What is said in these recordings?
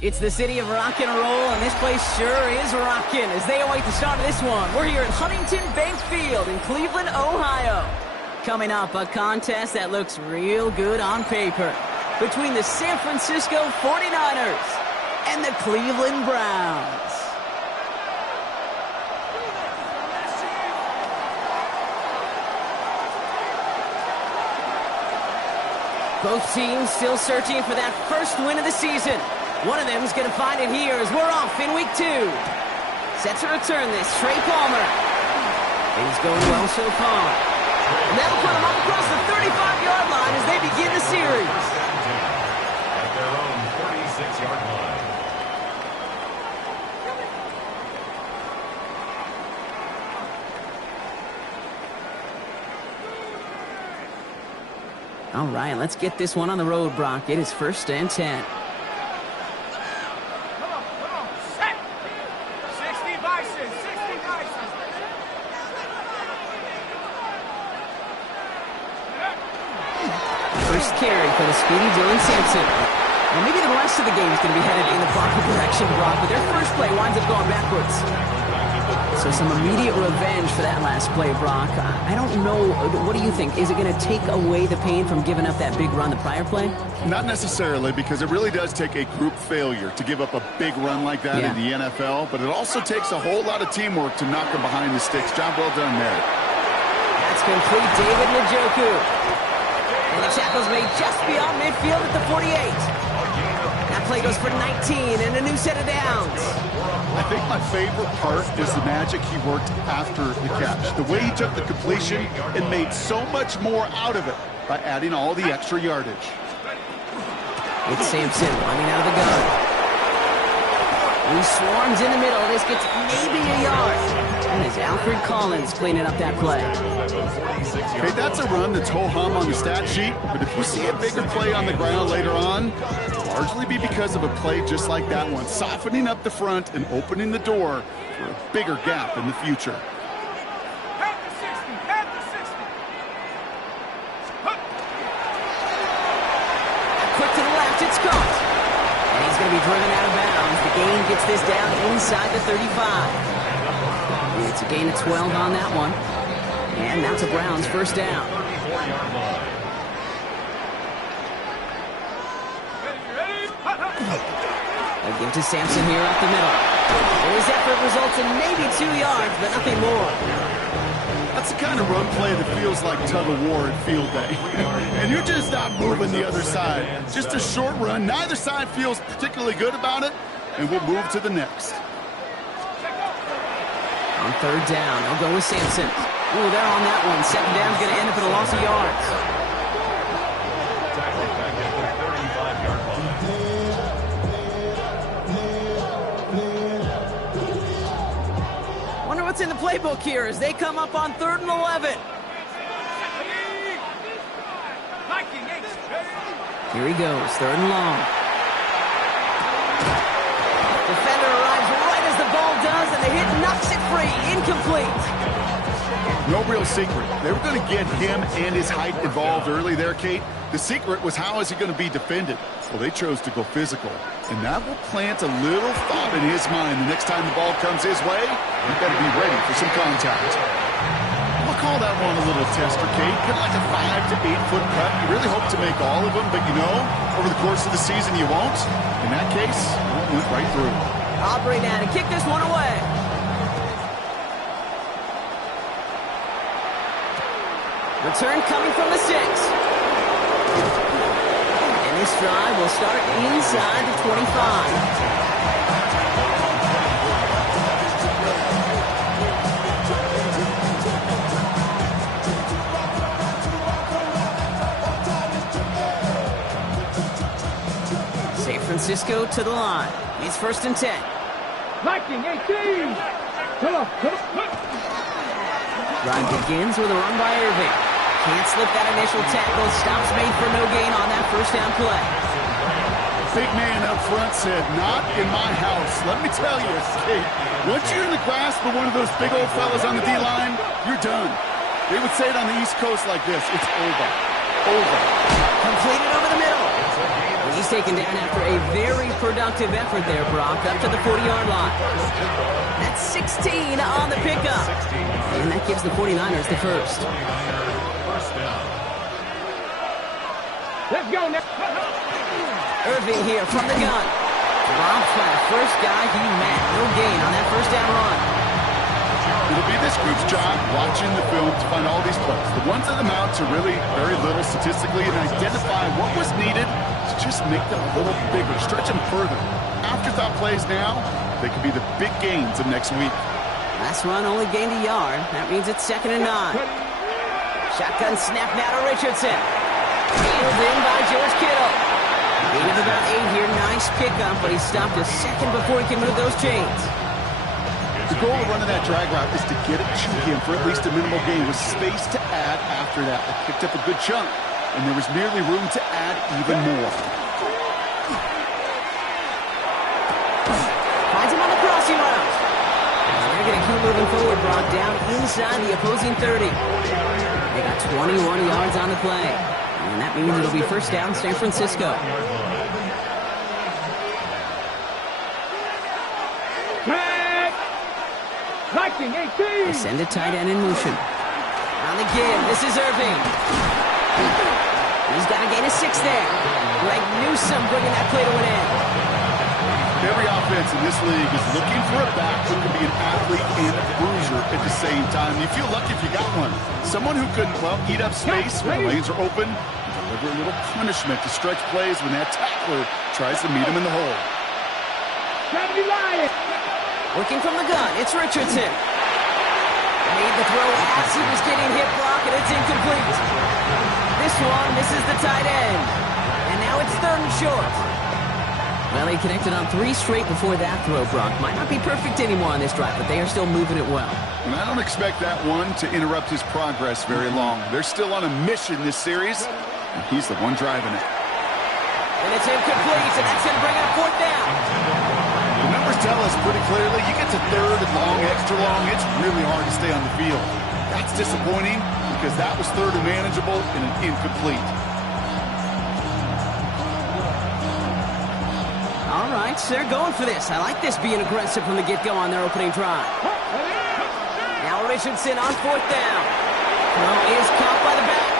It's the city of rock and roll, and this place sure is rocking as they await the start of this one. We're here at Huntington Bank Field in Cleveland, Ohio. Coming up, a contest that looks real good on paper between the San Francisco 49ers and the Cleveland Browns. Both teams still searching for that first win of the season. One of them is going to find it here as we're off in week 2. Set to return this, Trey Palmer. Things going well so far. And that'll put them up across the 35-yard line as they begin the series. At their own 46-yard line. All right, let's get this one on the road, Brock. It is 1st and 10. First carry for the speedy Dylan Sampson. And maybe the rest of the game is going to be headed in the proper direction, Brock, but their first play winds up going backwards. So some immediate revenge for that last play, Brock. I don't know. What do you think? Is it going to take away the pain from giving up that big run the prior play? Not necessarily, because it really does take a group failure to give up a big run like that in the NFL, but it also takes a whole lot of teamwork to knock them behind the sticks. Job well done there. That's complete, David Njoku. And the tackle's made just beyond midfield at the 48. That play goes for 19 and a new set of downs. I think my favorite part is the magic he worked after the catch. The way he took the completion and made so much more out of it by adding all the extra yardage. It's Sampson running out of the gun. He swarms in the middle. This gets maybe a yard. And it's Alfred Collins cleaning up that play. Okay, that's a run that's ho-hum on the stat sheet, but if we see a bigger play on the ground later on, it'll largely be because of a play just like that one, softening up the front and opening the door for a bigger gap in the future. Quick to the left, it's caught. And he's going to be driven out of bounds. The gain gets this down inside the 35. It's a gain of 12 on that one. And that's a Browns first down. They'll give to Sampson here up the middle. His effort results in maybe 2 yards, but nothing more. That's the kind of run play that feels like tug-of-war at field day. And you're just not moving the other side. Just a short run. Neither side feels particularly good about it, and we'll move to the next. On 3rd down, they'll go with Sampson. Ooh, they're on that one. 2nd down's going to end up in a loss of yards. Wonder what's in the playbook here as they come up on 3rd and 11. Here he goes, 3rd and long. Defender arrives right as the ball does, and the hit knocks it free. Incomplete. No real secret. They were going to get him and his height involved early there, Kate. The secret was how is he going to be defended? Well, they chose to go physical, and that will plant a little thought in his mind. The next time the ball comes his way, you got to be ready for some contact. We'll call that one a little tester, Kate. Kind of like a 5 to 8 foot cut. You really hope to make all of them, but you know, over the course of the season, you won't. In that case, it went right through. Aubrey now to kick this one away. Return coming from the 6. And this drive will start inside the 25. San Francisco to the line. It's 1st and 10. Viking 18. Come on. Drive begins with a run by Irving. Can't slip that initial tackle. Stops made for no gain on that 1st down play. Big man up front said, not in my house. Let me tell you, Kate, once you're in the grasp of one of those big old fellas on the D-line, you're done. They would say it on the East Coast like this. It's over. Over. Completed over the middle. He's He's taken down after a very productive effort there, Brock, up to the 40-yard line. That's 16 on the pickup. And that gives the 49ers the first. Let's go now. Irving here from the gun. Drops by the first guy he met. No gain on that first down run. It'll be this group's job watching the film to find all these plays. The ones that amount to really very little statistically and identify what was needed to just make them a little bigger, stretch them further. Afterthought plays now, they could be the big gains of next week. Last run only gained a yard. That means it's 2nd and 9. Shotgun snap now to Richardson. Peeled in by George Kittle. Gain of about 8 here. Nice pickup, but he stopped a second before he can move those chains. The goal of running that drag route is to get it to him for at least a minimal gain with space to add after that. They picked up a good chunk, and there was merely room to add even more. Finds him on the crossing route. They're going to keep moving forward, Brock, down inside the opposing 30. They got 21 yards on the play. And that means it'll be first down, San Francisco. They send a tight end in motion. On the give, this is Irving. He's got a gain of 6 there. Greg Newsome bringing that play to an end. Every offense in this league is looking for a back who can be an athlete and a bruiser at the same time. You feel lucky if you got one. Someone who can, well, eat up space when the lanes are open and deliver a little punishment to stretch plays when that tackler tries to meet him in the hole. Working from the gun, it's Richardson. Made the throw as he was getting hit, Brock, and it's incomplete. This one misses the tight end. And now it's 3rd and short. Well, he connected on 3 straight before that throw, Brock. Might not be perfect anymore on this drive, but they are still moving it well. And I don't expect that one to interrupt his progress very long. They're still on a mission this series, and he's the one driving it. And it's incomplete, and that's going to bring up 4th down. The numbers tell us pretty clearly, you get to 3rd and long, extra long, it's really hard to stay on the field. That's disappointing because that was 3rd and manageable and an incomplete. All right, so they're going for this. I like this being aggressive from the get-go on their opening drive. Now Richardson on 4th down. Throw is caught by the back.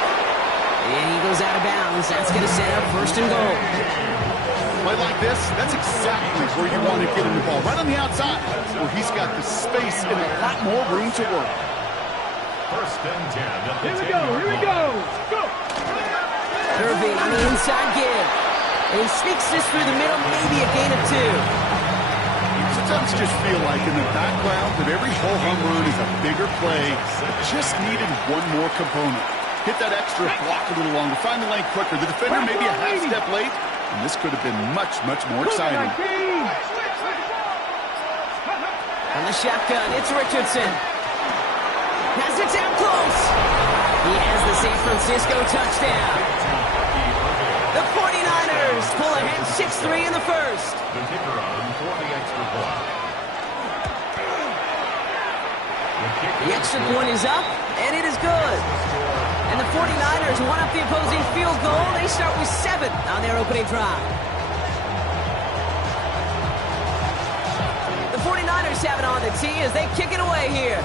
And he goes out of bounds. That's going to set up 1st and goal. Play like this, that's exactly where you want to get him the ball. Right on the outside, where he's got the space and a lot more room to work. 1st and 10. Here we go, here we go. Go. Irving on the inside give. And he sneaks this through the middle, maybe a gain of 2. Sometimes you just feel like in the background that every whole home run is a bigger play that just needed one more component. Hit that extra block a little longer, find the lane quicker. The defender maybe a half step late, and this could have been much, much more exciting. On the shotgun, it's Richardson. Has it down close. He has the San Francisco touchdown. The 49ers pull ahead 6-3 in the first. The kicker on for the extra point. The extra point is up, and it is good. And the 49ers won up the opposing field goal. They start with 7 on their opening drive. The 49ers have it on the tee as they kick it away here.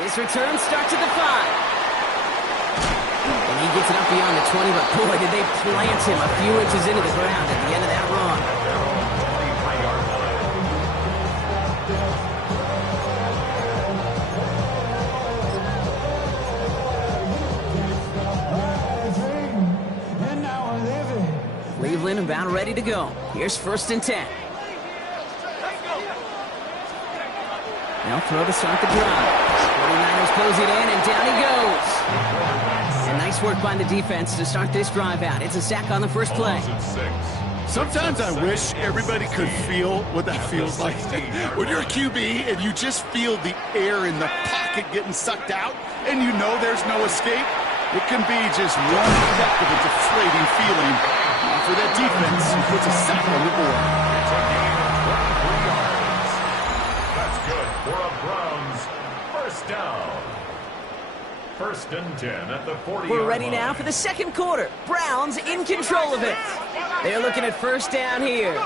This return starts at the 5. And he gets it up beyond the 20, but boy, did they plant him a few inches into the ground at the end of that run. Cleveland about ready to go. Here's 1st and 10. Now throw to start the drive. 49ers close it in, and down he goes. And nice work by the defense to start this drive out. It's a sack on the first play. Sometimes I wish everybody could feel what that feels like. When you're a QB and you just feel the air in the pocket getting sucked out, and you know there's no escape, it can be just one heck of a deflating feeling. For that defense, who puts a sack on the board. That's good for a Browns 1st down. First and 10 at the 40-yard line. We're ready now for the second quarter. Browns in control of it. They're looking at first down here.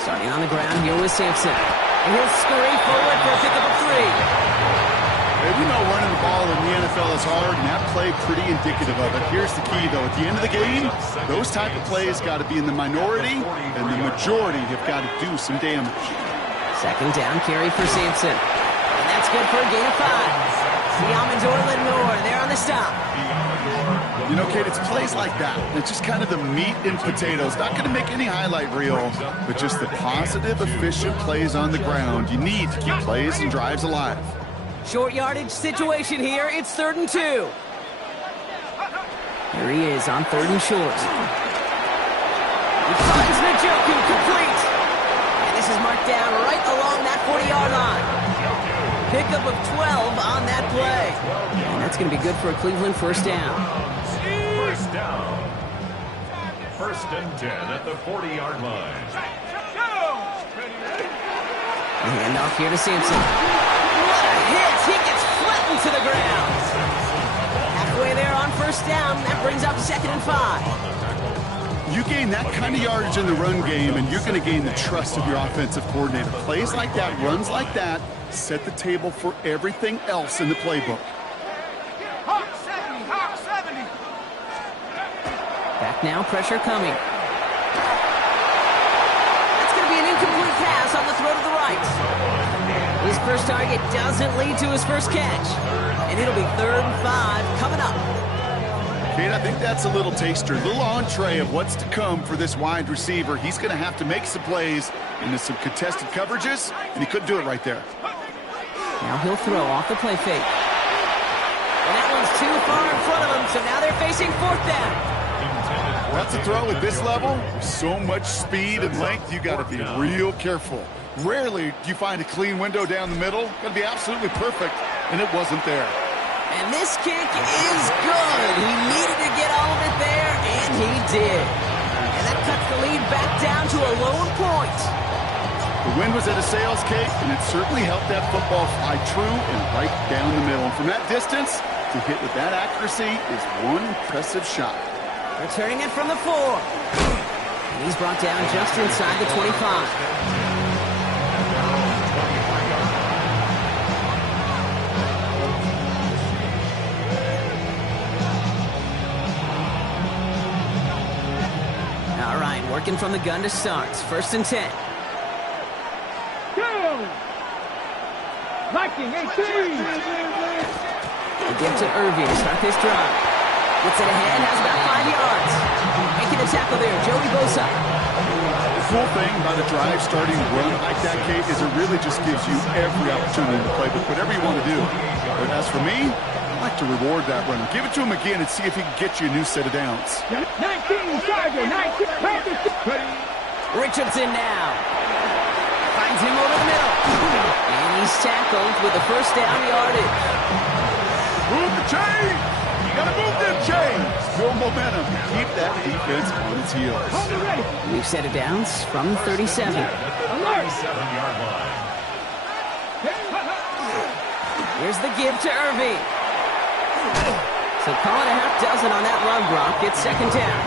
Starting on the ground here with Sampson. And he'll scurry forward for a pickup of 3. Hey, we know running the ball in the NFL is hard, and that play pretty indicative of it. Here's the key, though. At the end of the game, those type of plays got to be in the minority, and the majority have got to do some damage. Second down carry for Sampson. And that's good for a gain of 5. Diamondor Lenore, they're on the stop. You know, Kate, it's plays like that. It's just kind of the meat and potatoes. Not going to make any highlight reel, but just the positive, efficient plays on the ground. You need to keep plays and drives alive. Short yardage situation here. It's 3rd and 2. Here he is on 3rd and short. He finds Njoku complete. And this is marked down right along that 40-yard line. Pickup of 12 on that play. And that's going to be good for a Cleveland first down. First down. First and 10 at the 40-yard line. Hand off here to Sampson. What a hit! He gets flattened to the ground. Halfway there on first down. That brings up 2nd and 5. You gain that kind of yardage in the run game, and you're going to gain the trust of your offensive coordinator. Plays like that, runs like that, set the table for everything else in the playbook. Hawk 70. Back now, pressure coming. That's going to be an incomplete pass on the throw to the right. His first target doesn't lead to his first catch. And it'll be 3rd and 5 coming up. Kate, I think that's a little taster, a little entree of what's to come for this wide receiver. He's going to have to make some plays into some contested coverages, and he couldn't do it right there. Now he'll throw off the play fake. And that one's too far in front of him, so now they're facing 4th down. That's a throw at this level. So much speed and length, you got to be real careful. Rarely do you find a clean window down the middle. Got to be absolutely perfect, and it wasn't there. And this kick is good. He needed to get all of it there, and he did. And that cuts the lead back down to a lone point. The wind was at a sail's Kate, and it certainly helped that football fly true and right down the middle. And from that distance, to hit with that accuracy is one impressive shot. Returning it from the 4. And he's brought down just inside the 25. Working from the gun to start. 1st and 10. Go! Viking 18. They give to Irving to start this drive. Gets it ahead, has about 5 yards. Making the tackle there, Joey Bosa. The cool thing about a drive starting to run like that, Kate, is it really just gives you every opportunity to play with whatever you want to do. But as for me, I like to reward that run. Give it to him again and see if he can get you a new set of downs. 19, Charger, 19. Richardson now. Finds him over the middle. And he's tackled with the first down yardage. Move the chain! You gotta move them chains! Build momentum. Keep that defense on its heels. We've set it downs from 37. Yard line. Here's the give to Irving. So call it a half dozen on that run block. It's 2nd down.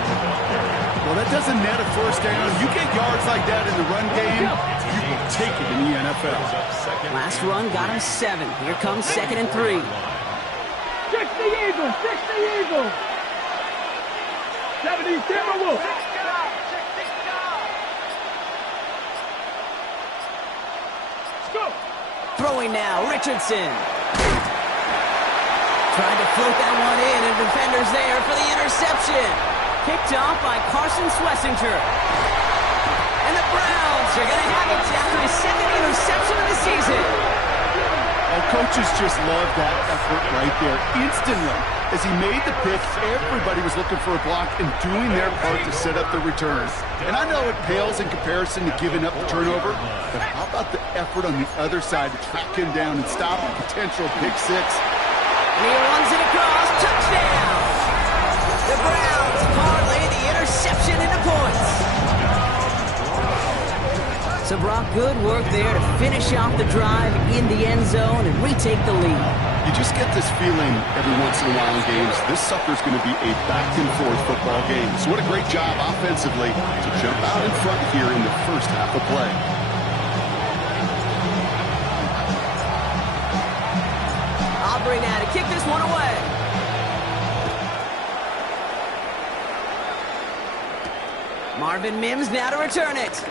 Well, that doesn't net a first down. You get yards like that in the run game, you will take it in the NFL. Last run got him 7. Here comes 2nd and 3. 6 the Eagles, 6 the Eagles. 70 Timberwolves. Go. Throwing now, Richardson. Tried to float that one in, and defenders there for the interception. Picked off by Carson Schlesinger. And the Browns are going to have it after his 2nd interception of the season. Oh, coaches just love that effort right there. Instantly, as he made the pick, everybody was looking for a block and doing their part to set up the return. And I know it pales in comparison to giving up the turnover, but how about the effort on the other side to track him down and stop a potential pick 6? And he runs it across. Touchdown! The Browns parlay the interception into points. So Brock, good work there to finish off the drive in the end zone and retake the lead. You just get this feeling every once in a while in games, this sucker's going to be a back-and-forth football game. So what a great job offensively to jump out in front here in the first half of play. Aubrey now to kick this one away. Marvin Mims now to return it.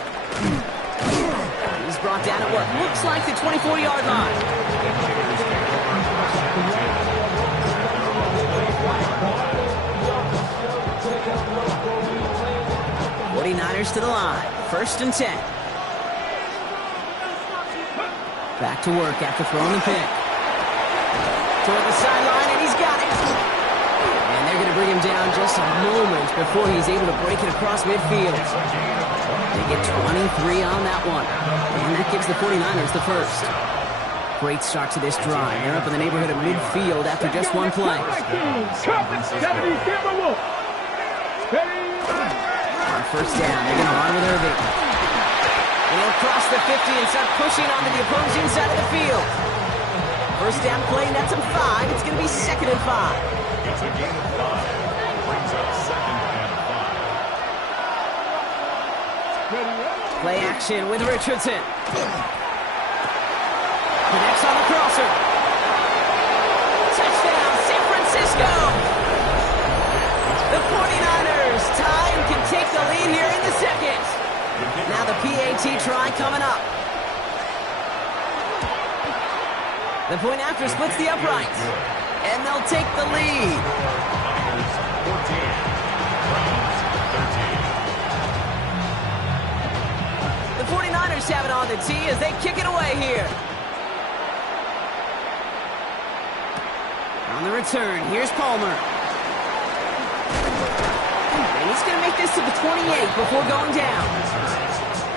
He's brought down at what looks like the 24-yard line. 49ers to the line. 1st and 10. Back to work after throwing the pick. Toward the sideline, and he's got it. And they're going to bring him down just a moment before he's able to break it across midfield. They get 23 on that one. And that gives the 49ers the first. Great start to this drive. They're up in the neighborhood of midfield after just one play. On 1st down, they're going to run with Irving. And he'll cross the 50 and start pushing onto the opposing side of the field. 1st down play, and that's a 5. It's going to be 2nd and 5. It's a gain of 5. Brings up 2nd and 5. Play action with Richardson. Connects on the crosser. Touchdown, San Francisco! The 49ers tie and can take the lead here in the second. Now the PAT try coming up. The point after splits the uprights. And they'll take the lead. Niners 14. Browns 13. The 49ers have it on the tee as they kick it away here. On the return, here's Palmer. And he's going to make this to the 28 before going down.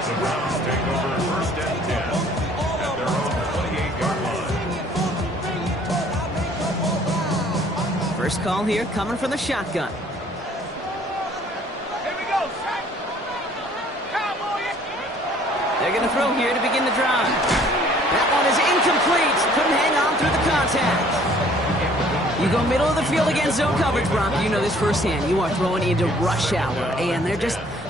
The Browns take over 1st and 10 at their own 28-yard line. First call here coming from the shotgun. Here we go, son. Cowboy. They're going to throw here to begin the drive. That one is incomplete. Couldn't hang on through the contact. You go middle of the field against zone coverage, Brock. You know this firsthand. You are throwing into rush hour, and there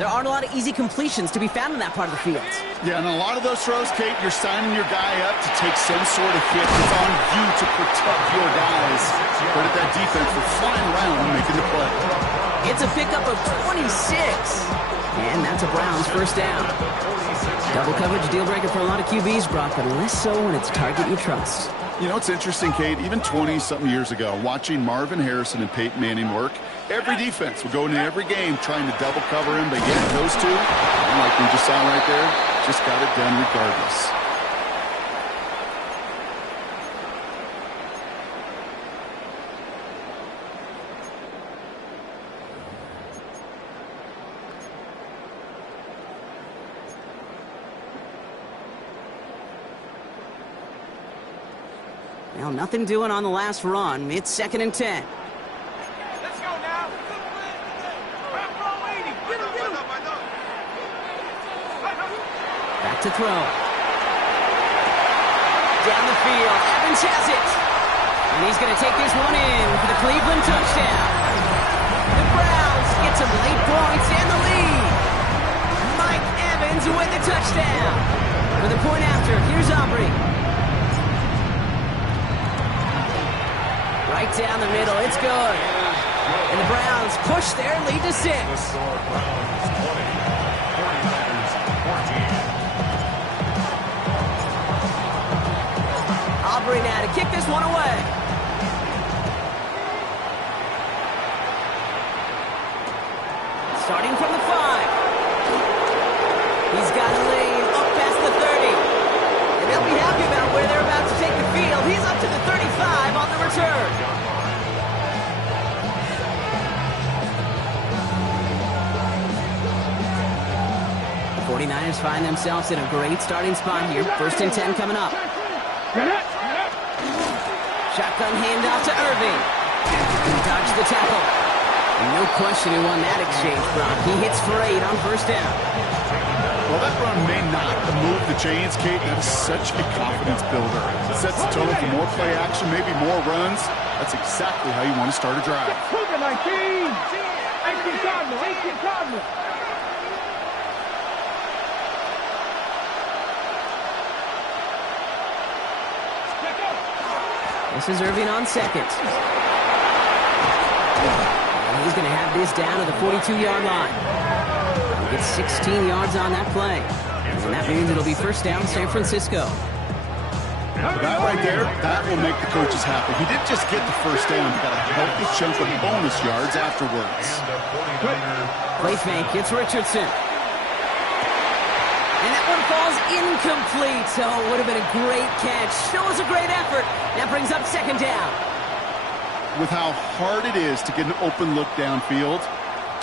aren't a lot of easy completions to be found in that part of the field. Yeah, and a lot of those throws, Kate, you're signing your guy up to take some sort of hit. It's on you to protect your guys. Credit that defense for flying around and making the play. It's a pickup of 26. And that's a Browns 1st down. Double coverage deal breaker for a lot of QBs, Brock, but less so when it's a target you trust. You know, it's interesting, Kate, even 20-something years ago, watching Marvin Harrison and Peyton Manning work, every defense would go into every game trying to double cover him, but yet those two, like we just saw right there, just got it done regardless. Well, nothing doing on the last run. It's 2nd and 10. Let's go now. Back to throw. Down the field. Evans has it. And he's going to take this one in for the Cleveland touchdown. The Browns get some late points and the lead. Mike Evans with the touchdown. For the point after, here's Aubrey. Right down the middle, it's good. And the Browns push their lead to 6. The score, Browns 20, 49ers 14. Aubrey now to kick this one away. Starting from the 5. He's got a lane up past the 30. And they'll be happy about where they're about to take the field. He's up to the 35 on the return. The 49ers find themselves in a great starting spot here. 1st and 10 coming up. Shotgun handoff to Irving. He dodged the tackle. And no question who won that exchange, Brock. He hits for 8 on 1st down. Well, that run may not move the chains, Kate. That is such a confidence builder. It sets the tone for more play action, maybe more runs. That's exactly how you want to start a drive. Cougar 19. 18 Cardinal. 18 Cardinal. This is Irving on second. And he's going to have this down to the 42-yard line. He gets 16 yards on that play. And that means it'll be first down San Francisco. That right there, that will make the coaches happy. He didn't just get the first down, he got a healthy chunk of bonus yards afterwards. Play fake, it's Richardson. And that one falls incomplete. So it would have been a great catch. Shows a great effort. That brings up second down. With how hard it is to get an open look downfield,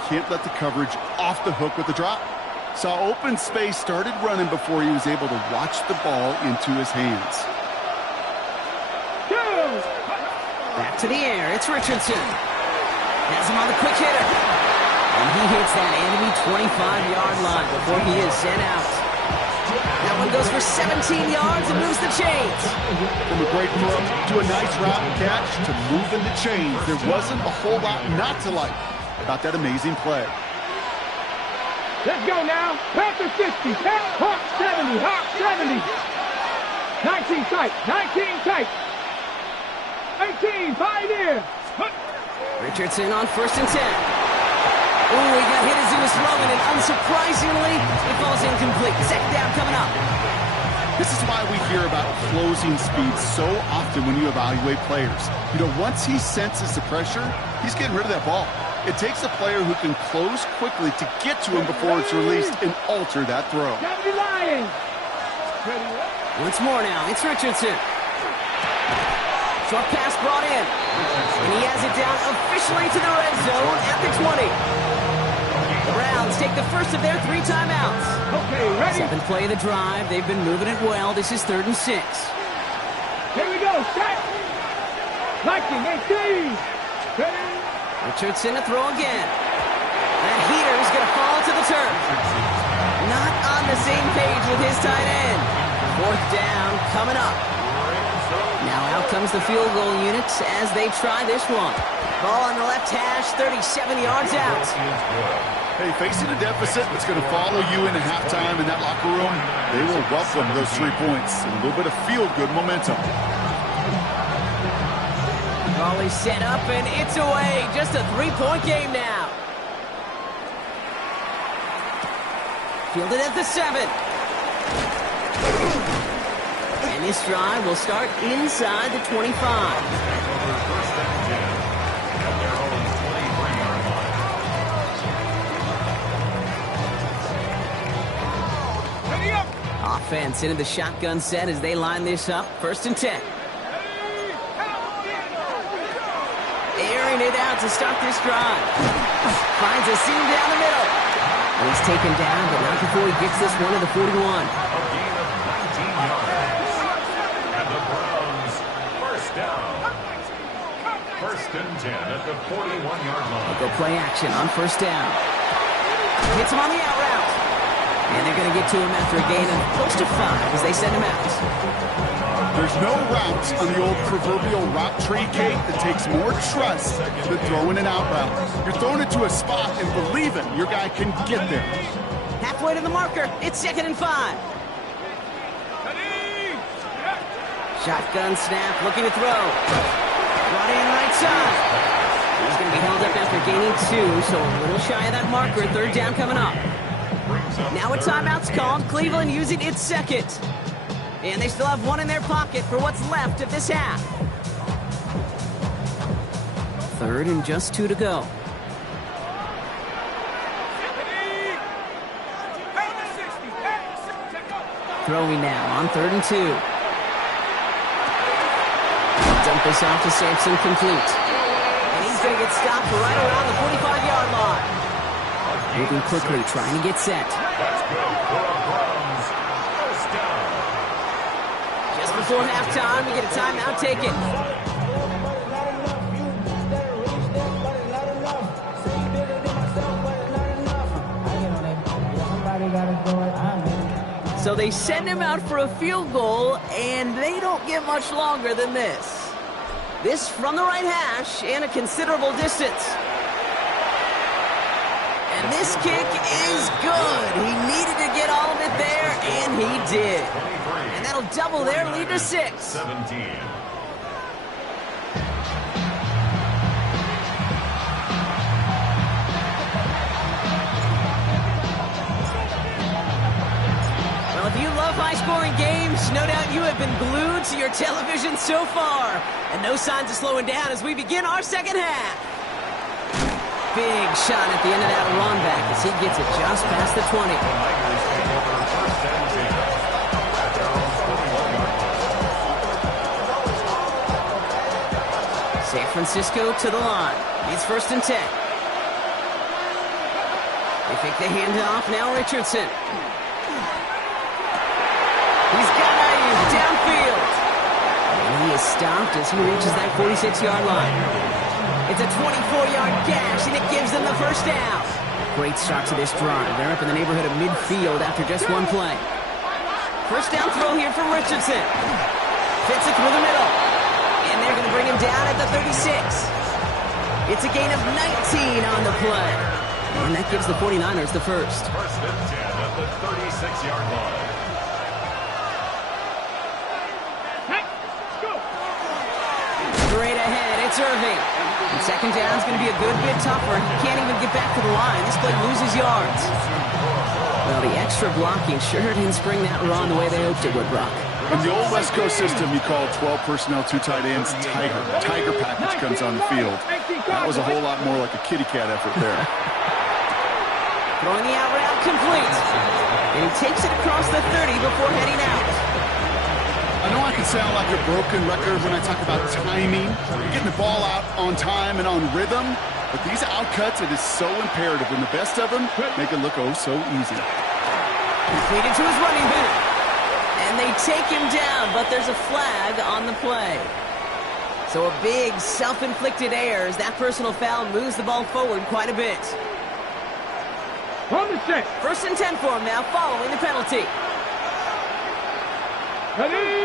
can't let the coverage off the hook with the drop. Saw open space, started running before he was able to watch the ball into his hands. Back to the air, it's Richardson. Has him on the quick hitter. And he hits that enemy 25-yard line before he is sent out. That one goes for 17 yards and moves the chains. From a great throw to a nice route and catch to moving the chains, there wasn't a whole lot not to like about that amazing play. Let's go now. Panther 60. Hawk 70. Hawk 70. 19 tight. 19 tight. 18. Pioneer. Richardson on first and 10. Ooh, he got hit as he was throwing, and unsurprisingly, it falls incomplete. Second down coming up. This is why we hear about closing speed so often when you evaluate players. You know, once he senses the pressure, he's getting rid of that ball. It takes a player who can close quickly to get to him before it's released and alter that throw. Once more now, it's Richardson. Short pass brought in. And he has it down officially to the red zone at the 20. The Browns take the first of their 3 timeouts. Okay, ready? 7th play of the drive. They've been moving it well. This is 3rd and 6. Here we go. Set. Liking 18. Ready? Richardson to throw again. That heater is going to fall to the turf. Not on the same page with his tight end. 4th down coming up. Now out comes the field goal unit as they try this one. Ball on the left hash, 37 yards out. Hey, facing a deficit that's going to follow you into halftime in that locker room, they will welcome those 3 points and a little bit of feel-good momentum. Ball is set up and it's away. Just a 3-point game now. Fielded at the 7. And this drive will start inside the 25. Offense into the shotgun set as they line this up. 1st and 10. Airing it out to start this drive. Finds a seam down the middle. And he's taken down, but not before he gets this one to the 41. A gain of 19 yards. And the Browns, first down. 1st and 10 at the 41-yard line. Go play action on 1st down. Hits him on the out route. And they're going to get to him after a gain of close to 5 as they send him out. There's no route on the old proverbial route tree, Kate, that takes more trust than throwing an out route. You're throwing it to a spot and believing your guy can get there. Halfway to the marker. It's 2nd and 5. Shotgun snap, looking to throw. Brought in right side. He's going to be held up after gaining 2, so a little shy of that marker. 3rd down coming up. Now a timeout's called. Cleveland using its 2nd. And they still have 1 in their pocket for what's left of this half. 3rd and just 2 to go. Throwing now on 3rd and 2. Dump this off to Sampson complete. And he's going to get stopped right around the 45-yard line. Moving quickly, trying to get set. Just before halftime, we get a timeout taken. Somebody gotta do it. So they send him out for a field goal, and they don't get much longer than this. This from the right hash and a considerable distance. And this kick is good. He needed to get all of it there, and he did. And that'll double their lead to 6. 17. Well, if you love high-scoring games, no doubt you have been glued to your television so far. And no signs of slowing down as we begin our second half. Big shot at the end of that run back as he gets it just past the 20. San Francisco to the line. It's 1st and 10. They fake the handoff. Now Richardson. He's got Ayuk downfield. And he is stopped as he reaches that 46-yard line. It's a 24-yard gash, and it gives them the first down. Great start to this drive. They're up in the neighborhood of midfield after just one play. First down throw here from Richardson. Fits it through the middle. And they're going to bring him down at the 36. It's a gain of 19 on the play. And that gives the 49ers the first. 1st and 10 at the 36-yard line. Straight ahead, it's Irving. And second down's going to be a good bit tougher. He can't even get back to the line. This play loses yards. Well, the extra blocking sure didn't spring that run the way they hoped it would, Brock. In the old West Coast system, you call 12 personnel, 2 tight ends, Tiger. Tiger package comes on the field. That was a whole lot more like a kitty cat effort there. Throwing the out route complete. And he takes it across the 30 before heading out. I know I can sound like a broken record when I talk about timing, getting the ball out on time and on rhythm, but these outcuts, it is so imperative, and the best of them make it look oh so easy. Completed to his running back. And they take him down, but there's a flag on the play. So a big self-inflicted error as that personal foul moves the ball forward quite a bit. On the 6. 1st and 10 for him now, following the penalty. Ready?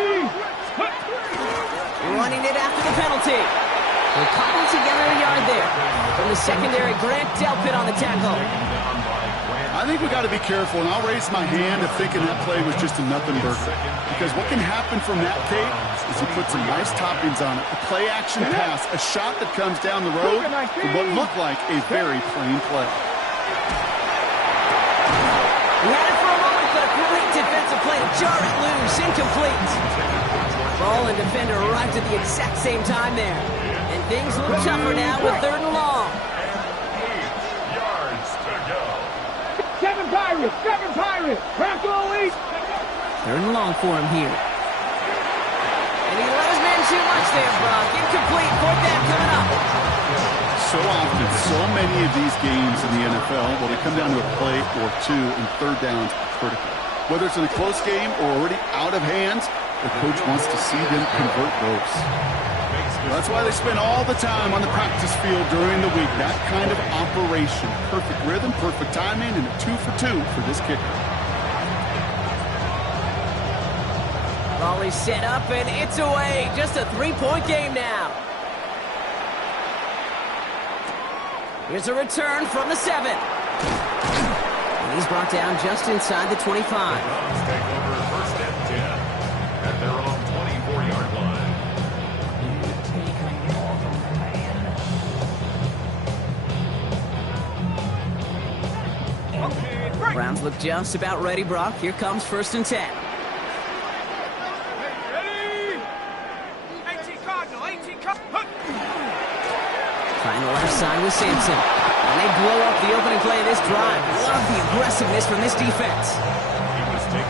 Running it after the penalty. They cobble together a yard there. From the secondary, Grant Delpit on the tackle. I think we got to be careful, and I'll raise my hand of thinking that play was just a nothing burger. Because what can happen from that, Kate, is you put some nice toppings on it. A play-action pass, a shot that comes down the road from what looked like a very plain play. He had it for a moment, but a great defensive play to jar it loose, incomplete. Ball and defender arrived at the exact same time there. And things look tougher now with 3rd and long. 8 yards to go. 7 Pirates, 7 Pirates. Crack all week. 3rd and long for him here. And he let his man too much there, Brock. Incomplete, 4th down coming up. So often, so many of these games in the NFL, well, they come down to a play or two, and 3rd downs are critical. Whether it's in a close game or already out of hands, the coach wants to see them convert those. That's why they spend all the time on the practice field during the week. That kind of operation. Perfect rhythm, perfect timing, and a 2 for 2 for this kicker. Volley set up, and it's away. Just a 3-point game now. Here's a return from the 7. And he's brought down just inside the 25. Browns take over 1st and 10 at their own 24-yard line. Browns look just about ready, Brock. Here comes 1st and 10. Trying the left side with Sampson. And they blow up the opening play of this drive. Love the aggressiveness from this defense.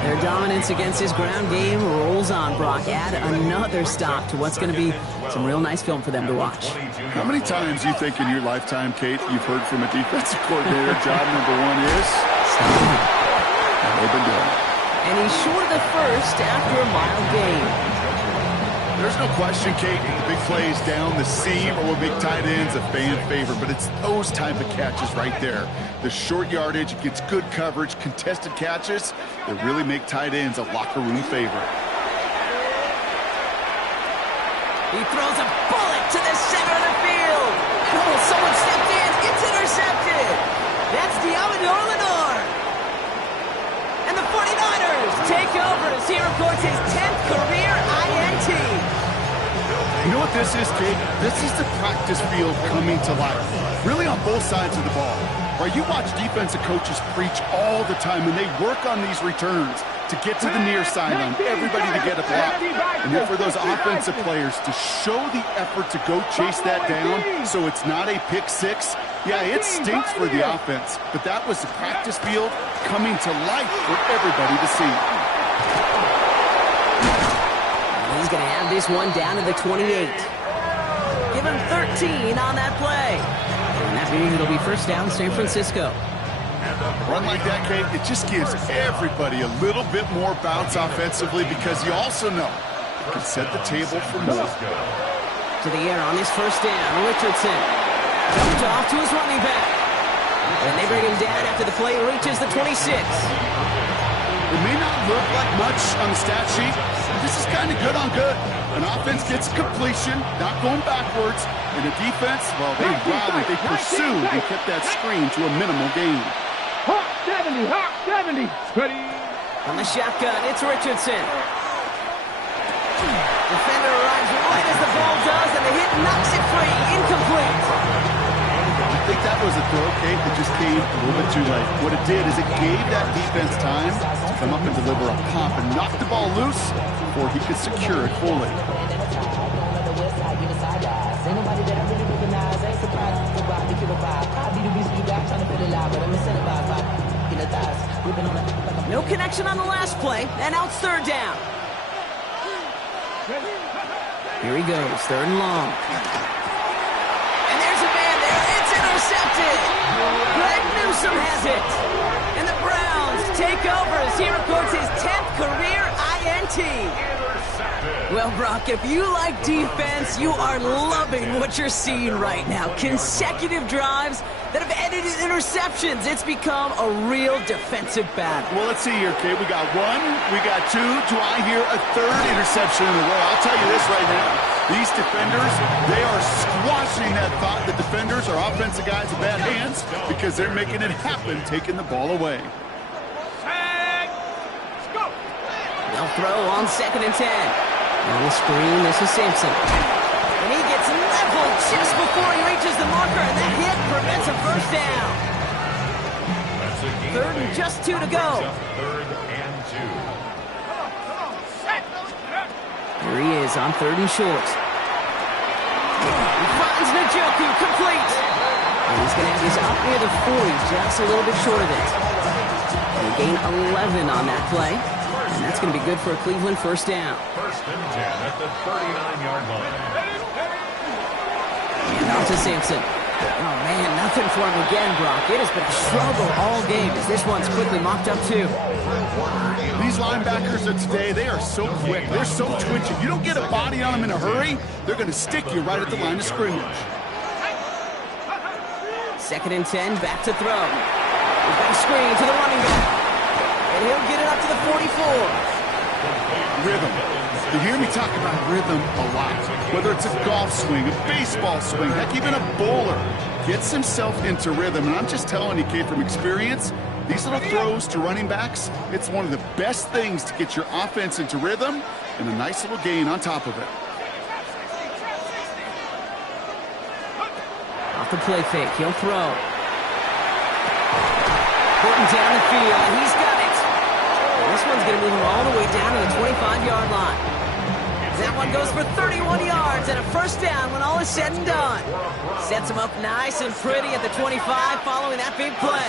Their dominance against his ground game rolls on, Brock. Add another stop to what's going to be some real nice film for them to watch. How many times do you think in your lifetime, Kate, you've heard from a defensive coordinator, job number 1 is? Stop. They've been doing it. And he's short of the first after a mild gain. There's no question, Kate, the big plays down the seam or what make tight ends a fan favorite, but it's those type of catches right there. The short yardage, it gets good coverage, contested catches that really make tight ends a locker room favorite. He throws a bullet to the center of the field. Oh, someone stepped in. It's intercepted. That's Diamador Lenore. And the 49ers take over as he reports his 10th career INT. You know what this is, Kate? This is the practice field coming to life. Really on both sides of the ball. Right, you watch defensive coaches preach all the time, and they work on these returns to get to the near sideline, everybody to get a block. And then for those offensive players to show the effort to go chase that down so it's not a pick six, yeah, it stinks for the offense. But that was the practice field coming to life for everybody to see. He's going to have this one down to the 28. Give him 13 on that play. And that means it'll be first down San Francisco. Run like that, Kate, it just gives everybody a little bit more bounce offensively because you also know it can set the table for more. To the air on his first down, Richardson. Jumped off to his running back. And they bring him down after the play reaches the 26. It may not look like much on the stat sheet, but this is kind of good on good. An offense gets completion, not going backwards, and the defense, well, they rallied, they pursued, and kept that screen to a minimal gain. Hawk 70, Hawk 70. Ready. On the shotgun, it's Richardson. Defender arrives right as the ball does, and the hit knocks it free. Incomplete. I think that was a throw, Kate, that just came a little bit too late. What it did is it gave that defense time to come up and deliver a pop and knock the ball loose before he could secure it fully. No connection on the last play, and now it's third down. Here he goes, third and long. And there's a man there. It's intercepted. Greg Newsome has it. And the Browns take over as he records his 10th career INT. Well, Brock, if you like defense, you are loving what you're seeing right now. Consecutive drives that have ended in interceptions. It's become a real defensive battle. Well, let's see here, Kate. We got one, we got two. Do I hear a third interception in a row? I'll tell you this right now. These defenders, they are squashing that thought that defenders are offensive guys in bad hands because they're making it happen, taking the ball away. They'll throw on 2nd and 10. On the screen, this is Simpson. And he gets leveled just before he reaches the marker, and that hit prevents a first down. Third and just 2 to go. Third and 2. Here he is on 3rd and short. He finds Njoku, complete. And he's going to have this up near the 40, just a little bit short of it. They gain 11 on that play. And that's going to be good for a Cleveland first down. First and 10 at the 39-yard line. And on to Simpson. Oh, man, nothing for him again, Brock. It has been a struggle all game as this one's quickly mocked up, too. These linebackers of today, they are so quick. They're so twitchy. You don't get a body on them in a hurry, they're going to stick you right at the line of scrimmage. 2nd and 10, back to throw. We've got a screen to the running back. And he'll get it up to the 44. Rhythm. You hear me talk about rhythm a lot. Whether it's a golf swing, a baseball swing, heck, even a bowler gets himself into rhythm. And I'm just telling you, kid, from experience, these little throws to running backs, it's one of the best things to get your offense into rhythm and a nice little gain on top of it. Off the play fake, he'll throw. Putting down the field, and he's got it. This one's going to move him all the way down to the 25-yard line. That one goes for 31 yards and a first down when all is said and done. Sets him up nice and pretty at the 25 following that big play.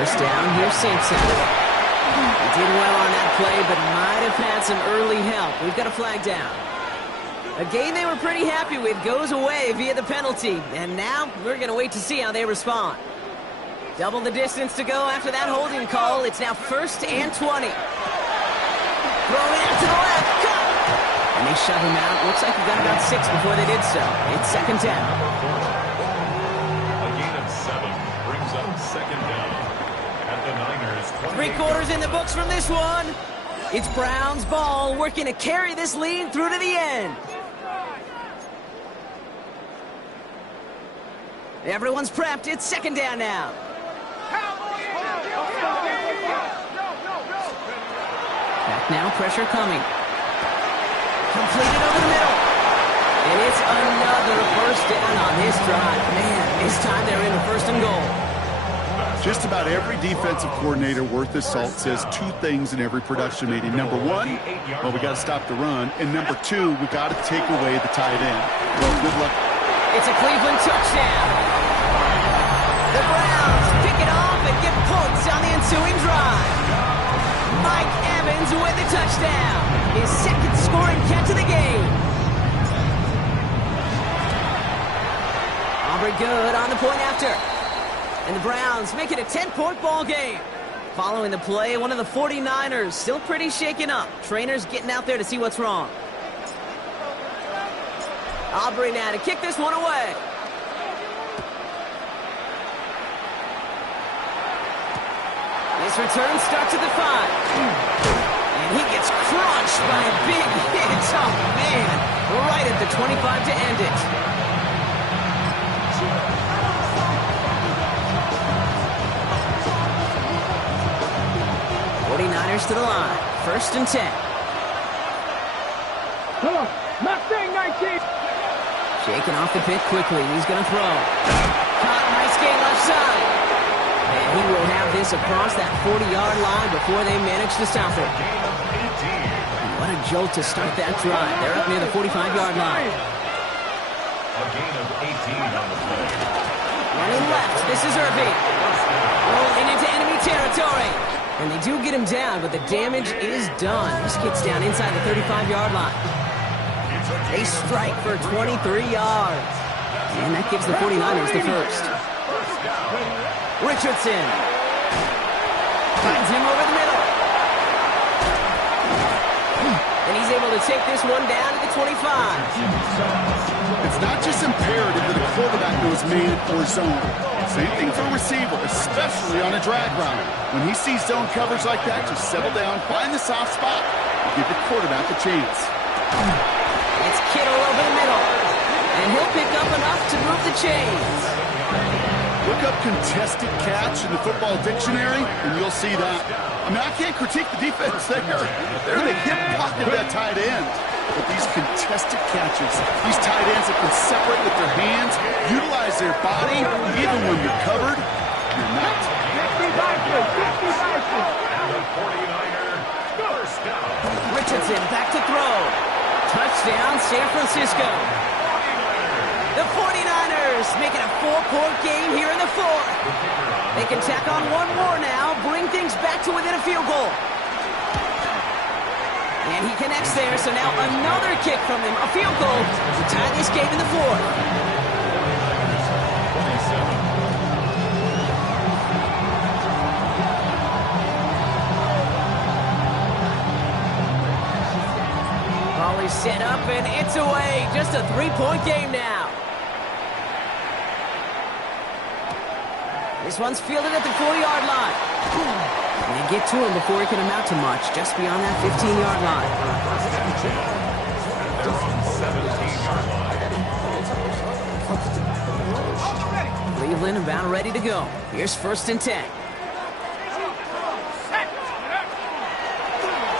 First down, here's Simpson. He did well on that play, but might have had some early help. We've got a flag down. A game they were pretty happy with goes away via the penalty. And now we're going to wait to see how they respond. Double the distance to go after that holding call. It's now 1st and 20. Throwing out to the left. Cut! And they shove him out. Looks like he got about 6 before they did so. It's second down. A gain of 7 brings up second down. At the Niners, 3 quarters in the books from this one. It's Brown's ball, working to carry this lead through to the end. Everyone's prepped. It's second down now. Back now, pressure coming. Completed over the middle. And it's another first down on this drive. Man, this time they're in the first and goal. Just about every defensive coordinator worth his salt says 2 things in every production meeting. Number 1, well, we got to stop the run. And number 2, we got to take away the tight end. Well, good luck. It's a Cleveland touchdown. The Browns pick it off and get points on the ensuing drive. Mike Evans with the touchdown. His second scoring catch of the game. Aubrey good on the point after. And the Browns make it a 10-point ball game. Following the play, one of the 49ers still pretty shaken up. Trainers getting out there to see what's wrong. Aubrey now to kick this one away. This return starts at the 5. And he gets crunched by a big hit. Oh, man. Right at the 25 to end it. 49ers to the line. First and 10. Come on. Mustang 19. Shaking off the pick quickly. He's going to throw. Caught. Nice game left side. And he will have this across that 40-yard line before they manage to stop it. And what a jolt to start that drive. They're up near the 45-yard line. a gain of 18 on the play. Running left. This is Irving. Rolling into enemy territory. And they do get him down, but the damage is done. This gets down inside the 35-yard line. They strike for 23 yards. And that gives the 49ers the first. Richardson finds him over the middle. And he's able to take this one down to the 25. It's not just imperative that a quarterback knows man or zone. Same thing for a receiver, especially on a drag route. When he sees zone coverage like that, just settle down, find the soft spot, and give the quarterback a chance. It's Kittle over the middle. And he'll pick up enough to move the chains. Look up contested catch in the football dictionary, and you'll see that. I mean, I can't critique the defense there. They're in the hip pocket of that tight end. But these contested catches, these tight ends that can separate with their hands, utilize their body, even when you're covered, you're not. Richardson back to throw. Touchdown, San Francisco. The 49ers making a 4-point game here in the fourth. They can tack on one more now, bring things back to within a field goal. And he connects there, so now another kick from him, a field goal to tie this game in the fourth. Ball is set up and it's away. Just a 3-point game now. This one's fielded at the 40-yard line. And they get to him before he can amount to much, just beyond that 15-yard line. They're on 17-yard line. Cleveland about ready to go. Here's first and 10.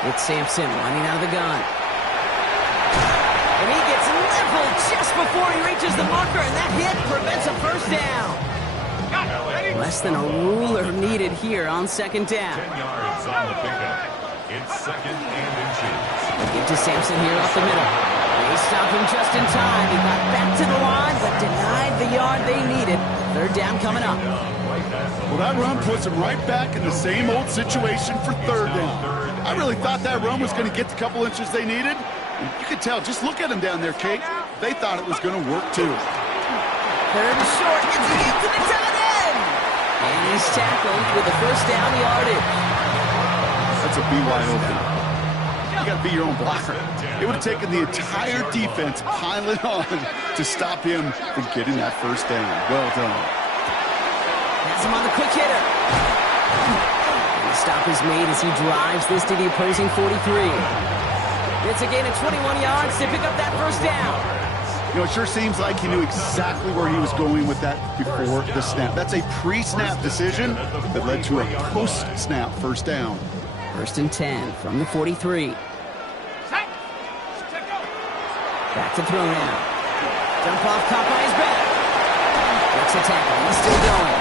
It's Sampson running out of the gun. And he gets leveled just before he reaches the marker, and that hit prevents a first down. Less than a ruler needed here on second down. 10 yards on the pickup. It's second and inches. Give to Sampson here off the middle. They stop him just in time. He got back to the line, but denied the yard they needed. Third down coming up. Well, that run puts him right back in the same old situation for third down. I really thought that run was going to get the couple inches they needed. And you could tell, just look at him down there, Kate. They thought it was going to work, too. Third and short. Gets it into the tight end. And he's tackled with the first down yardage. That's a BYO. got to be your own blocker. It would have taken the entire defense piling on to stop him from getting that first down. Well done. Has him on the quick hitter. And the stop is made as he drives this to the opposing 43. It's a gain of 21 yards to pick up that first down. You know, it sure seems like he knew exactly where he was going with that before the snap. That's a pre-snap decision that led to a post-snap first down. 1st and 10 from the 43. Back to throw now. Jump off, caught by his back. Breaks a tackle. He's still going.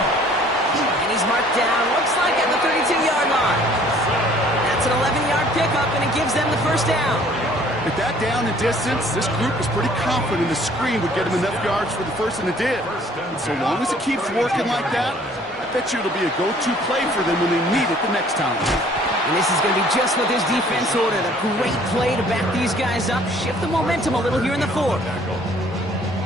And he's marked down, looks like at the 32-yard line. That's an 11-yard pickup, and it gives them the first down. At that down and distance, this group was pretty confident the screen would get him enough yards for the first, and it did. And so long as it keeps working like that, I bet you it'll be a go-to play for them when they need it the next time. And this is going to be just what this defense ordered. A great play to back these guys up, shift the momentum a little here in the fourth.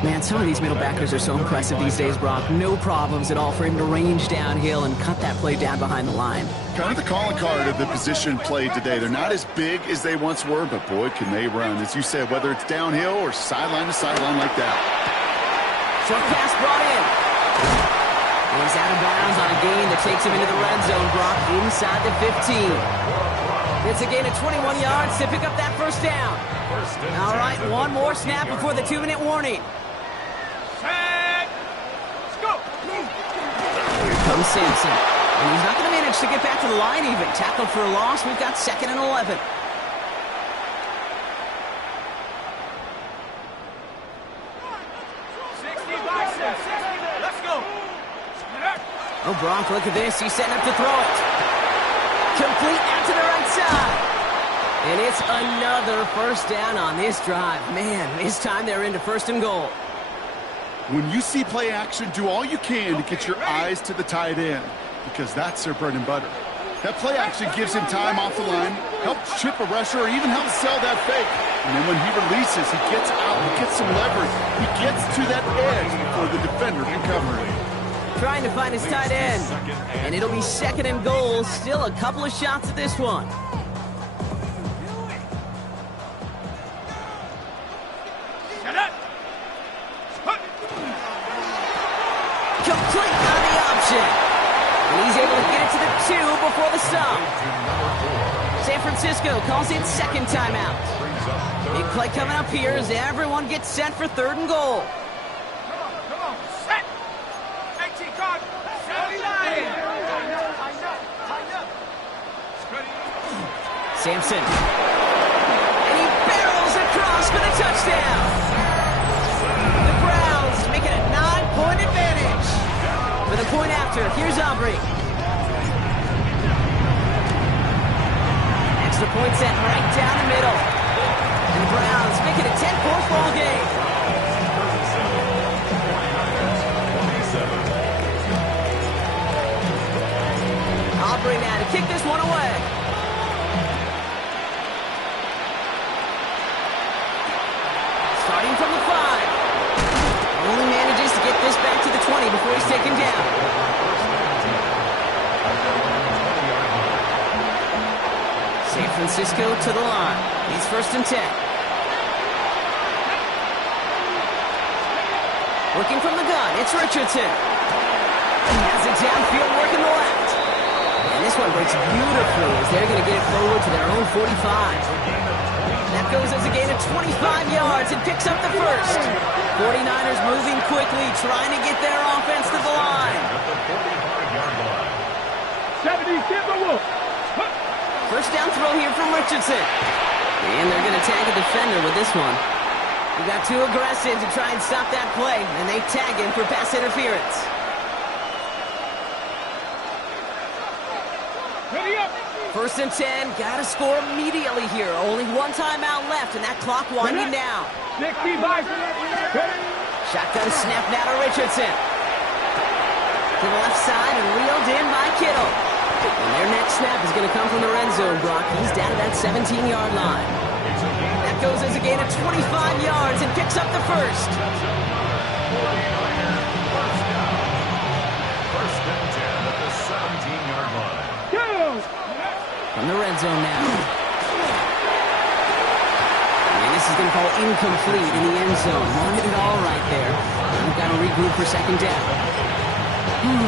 Man, some of these middle backers are so impressive these days, Brock. No problems at all for him to range downhill and cut that play down behind the line. Kind of the calling card of the position played today. They're not as big as they once were, but boy, can they run. As you said, whether it's downhill or sideline to sideline like that. Short pass brought in. He's out of bounds on a gain that takes him into the red zone, Brock, inside the 15. It's a gain of 21 yards to pick up that first down. All right, one more snap before the 2-minute warning. Here comes Sampson. And he's not going to manage to get back to the line even. Tackled for a loss. We've got 2nd and 11. Oh, Brock, look at this. He's setting up to throw it. Complete out to the right side. And it's another first down on this drive. Man, this time they're into 1st and goal. When you see play action, do all you can to get your eyes to the tight end, because that's their bread and butter. That play action gives him time off the line, helps trip a rusher, or even helps sell that fake. And then when he releases, he gets out, he gets some leverage. He gets to that edge before the defender can cover him. Trying to find his tight end. And it'll be 2nd and goal. Still a couple of shots at this one. Complete on the option. And he's able to get it to the 2 before the stop. San Francisco calls it 2nd timeout. Big play coming up here as everyone gets set for 3rd and goal. Come on, set. 18 card. 79. Sampson. And he barrels across for the touchdown. The Browns make it a 9-point advantage. For the point after, here's Aubrey. Extra point set right down the middle. And the Browns make it a 10-point ball game. Aubrey now to kick this one away. Starting from the 5. Only manages to get this back to the 20 before he's taken down. San Francisco to the line. He's 1st and 10. Working from the gun, it's Richardson. Has it downfield working the left. And this one breaks beautifully as they're going to get it forward to their own 45. That goes as a gain of 25 yards and picks up the first. 49ers moving quickly, trying to get their offense to the line. 70, Timberwolves. First down throw here from Richardson. And they're going to tag a defender with this one. We got too aggressive to try and stop that play, and they tag him for pass interference. Ready up. 1st and 10, got to score immediately here. Only one timeout left, and that clock winding down. 60, Vice. Shotgun snap now to Richardson. To the left side and reeled in by Kittle. And their next snap is going to come from the red zone, Brock. He's down to that 17-yard line. That goes as a gain of 25 yards and picks up the first. 1st and 10 at the 17-yard line. From the red zone now. going to fall incomplete in the end zone. Wanted it all right there. We've got to regroup for second down.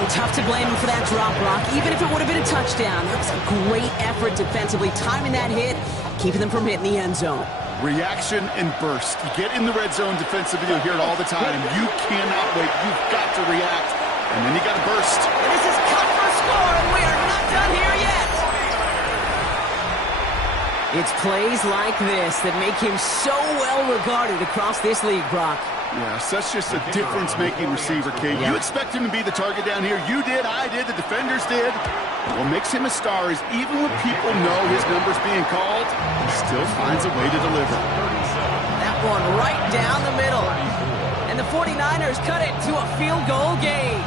Tough to blame him for that drop, Brock. Even if it would have been a touchdown, that was a great effort defensively, timing that hit, keeping them from hitting the end zone. Reaction and burst. You get in the red zone defensively, you'll hear it all the time. You cannot wait. You've got to react. And then you got to burst. And this is cut for a score, and we are not done here yet. It's plays like this that make him so well regarded across this league, Brock. Yeah, such just a difference-making receiver, Kate. Yeah. You expect him to be the target down here. You did, I did, the defenders did. What makes him a star is even when people know his number's being called, he still finds a way to deliver. That one right down the middle. And the 49ers cut it to a field goal game.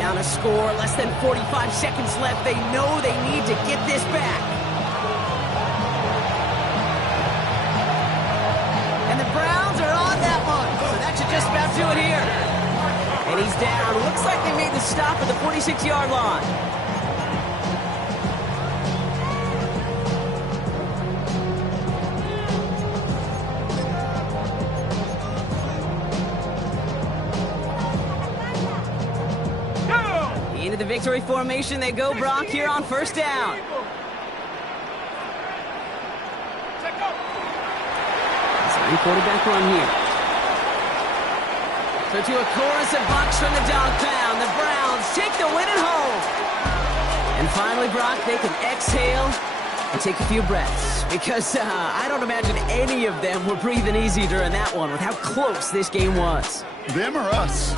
Down a score, less than 45 seconds left. They know they need to get this back. And the Browns are on that one. So that should just about do it here. And he's down. Looks like they made the stop at the 46-yard line. Into the victory formation they go, Brock, here on first down. Same quarterback run here. So to a chorus of bucks from the dog pound, the Browns take the win at home. And finally, Brock, they can exhale and take a few breaths. Because I don't imagine any of them were breathing easy during that one with how close this game was. Them or us?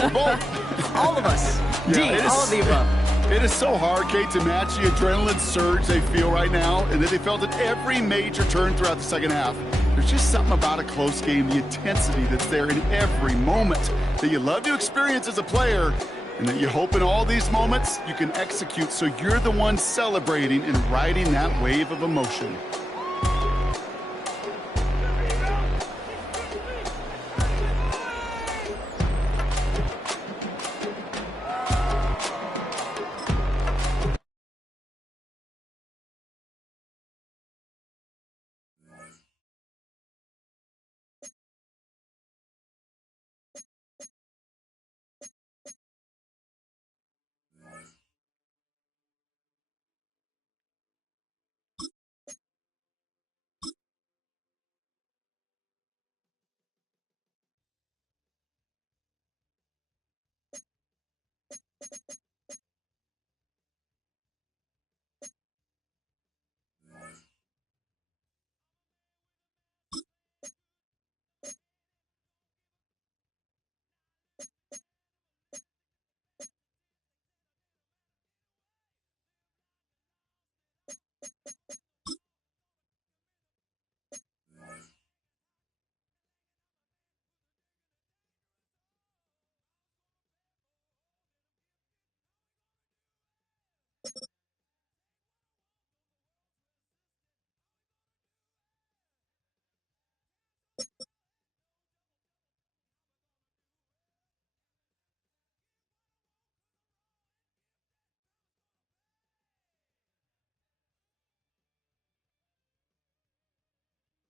We're both. All of us. Yeah, All of the above. It is so hard, Kate, to match the adrenaline surge they feel right now, and that they felt at every major turn throughout the second half. There's just something about a close game, the intensity that's there in every moment that you love to experience as a player, and that you hope in all these moments you can execute so you're the one celebrating and riding that wave of emotion.